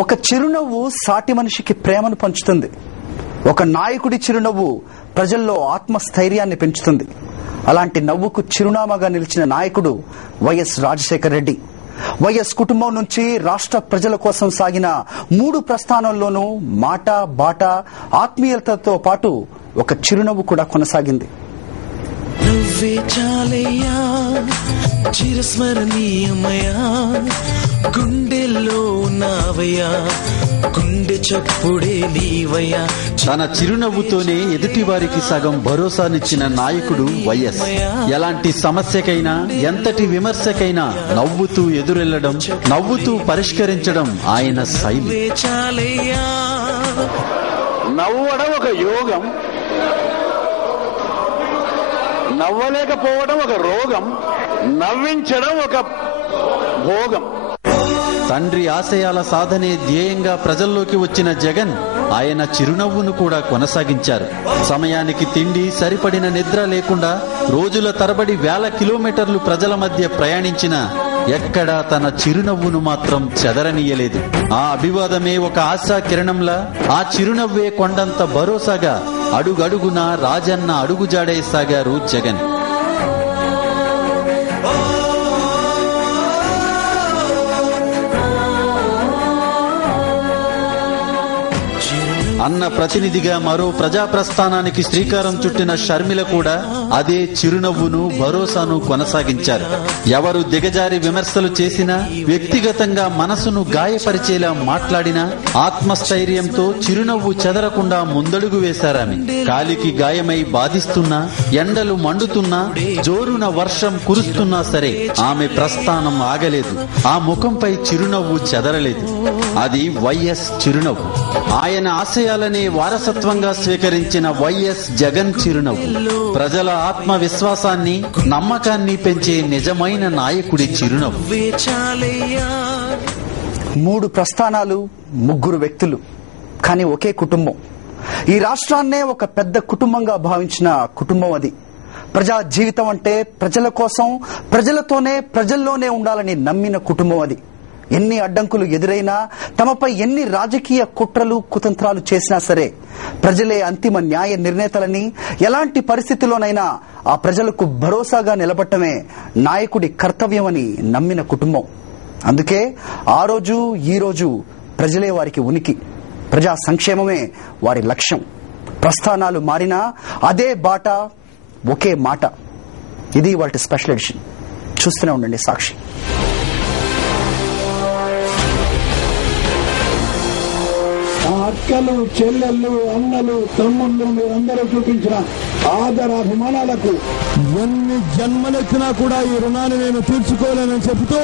ఒక చిరునవ్వు సాటి మనిషికి ప్రేమను పంచుతుంది. ఒక నాయకుడి చిరునవ్వు ప్రజల్లో ఆత్మస్థైర్యాన్ని పెంచుతుంది. అలాంటి నవ్వుకు చిరునామాగా నిలిచిన నాయకుడు వైఎస్ రాజశేఖర రెడ్డి. వైఎస్ కుటుంబం నుంచి రాష్ట్ర ప్రజల కోసం సాగిన 3 ప్రస్థానంలోనూ మాట, బాట, ఆత్మీయతతో పాటు ఒక చిరునవ్వు కూడా కొనసాగింది. తన చిరునవ్వుతోనే ఎదుటి వారికి సగం భరోసానిచ్చిన నాయకుడు వైఎస్. ఎలాంటి సమస్యకైనా, ఎంతటి విమర్శకైనా నవ్వుతూ ఎదురెళ్లడం, నవ్వుతూ పరిష్కరించడం ఆయన శైలి. నవ్వడం ఒక యోగం, నవ్వలేకపోవడం ఒక రోగం, నవ్వించడం ఒక భోగం. తండ్రి ఆశయాల సాధనే ధ్యేయంగా ప్రజల్లోకి వచ్చిన జగన్ ఆయన చిరునవ్వును కూడా కొనసాగించారు. సమయానికి తిండి, సరిపడిన నిద్ర లేకుండా రోజుల తరబడి వేల కిలోమీటర్లు ప్రజల మధ్య ప్రయాణించిన ఎక్కడా తన చిరునవ్వును మాత్రం చెదరనీయలేదు. ఆ అభివాదమే ఒక ఆశా కిరణంలా, ఆ చిరునవ్వే కొండంత భరోసాగా అడుగడుగున రాజన్న అడుగుజాడే సాగారు జగన్. అన్న ప్రతినిధిగా మరో ప్రజా ప్రస్థానానికి శ్రీకారం చుట్టిన షర్మిల కూడా అదే చిరునవ్వును, భరోసాను కొనసాగించారు. ఎవరు దిగజారి విమర్శలు చేసినా, వ్యక్తిగతంగా మనసును గాయపరిచేలా మాట్లాడినా ఆత్మస్థైర్యంతో చిరునవ్వు చెదరకుండా ముందడుగు వేశారామె. కాలికి గాయమై బాధిస్తున్నా, ఎండలు మండుతున్నా, జోరున వర్షం కురుస్తున్నా సరే ఆమె ప్రస్థానం ఆగలేదు. ఆ ముఖంపై చిరునవ్వు చెదరలేదు. అది వైఎస్ చిరునవ్వు. ఆయన ఆశయాలనే వారసత్వంగా స్వీకరించిన వైఎస్ జగన్ చిరునవ్వు ప్రజల ఆత్మవిశ్వాసాన్ని, నమ్మకాన్ని పెంచే నిజమైన నాయకుడి చిరునవ్వు. 3 ప్రస్థానాలు, 3 వ్యక్తులు, కానీ ఒకే కుటుంబం. ఈ రాష్ట్రాన్నే ఒక పెద్ద కుటుంబంగా భావించిన కుటుంబం అది. ప్రజా జీవితం అంటే ప్రజల కోసం, ప్రజలతోనే, ప్రజల్లోనే ఉండాలని నమ్మిన కుటుంబం అది. ఎన్ని అడ్డంకులు ఎదురైనా, తమపై ఎన్ని రాజకీయ కుట్రలు, కుతంత్రాలు చేసినా సరే ప్రజలే అంతిమ న్యాయ నిర్ణేతలని, ఎలాంటి పరిస్థితిలోనైనా ఆ ప్రజలకు భరోసాగా నిలబడటమే నాయకుడి కర్తవ్యమని నమ్మిన కుటుంబం. అందుకే ఆ రోజు, ఈ రోజు ప్రజలే వారికి ఉనికి, ప్రజా సంక్షేమమే వారి లక్ష్యం. ప్రస్థానాలు మారినా అదే బాట, ఒకే మాట. ఇది వాటి స్పెషల్ ఎడిషన్. చూస్తూనే ఉండండి సాక్షి. అక్కలు, చెల్లెళ్ళు, అన్నలు, తమ్ముళ్ళు మీరందరూ చూపించిన ఆదరాభిమానాలకు ఎన్ని జన్మలెత్తినా కూడా ఈ రుణాన్ని నేను తీర్చుకోలేనని చెబుతూ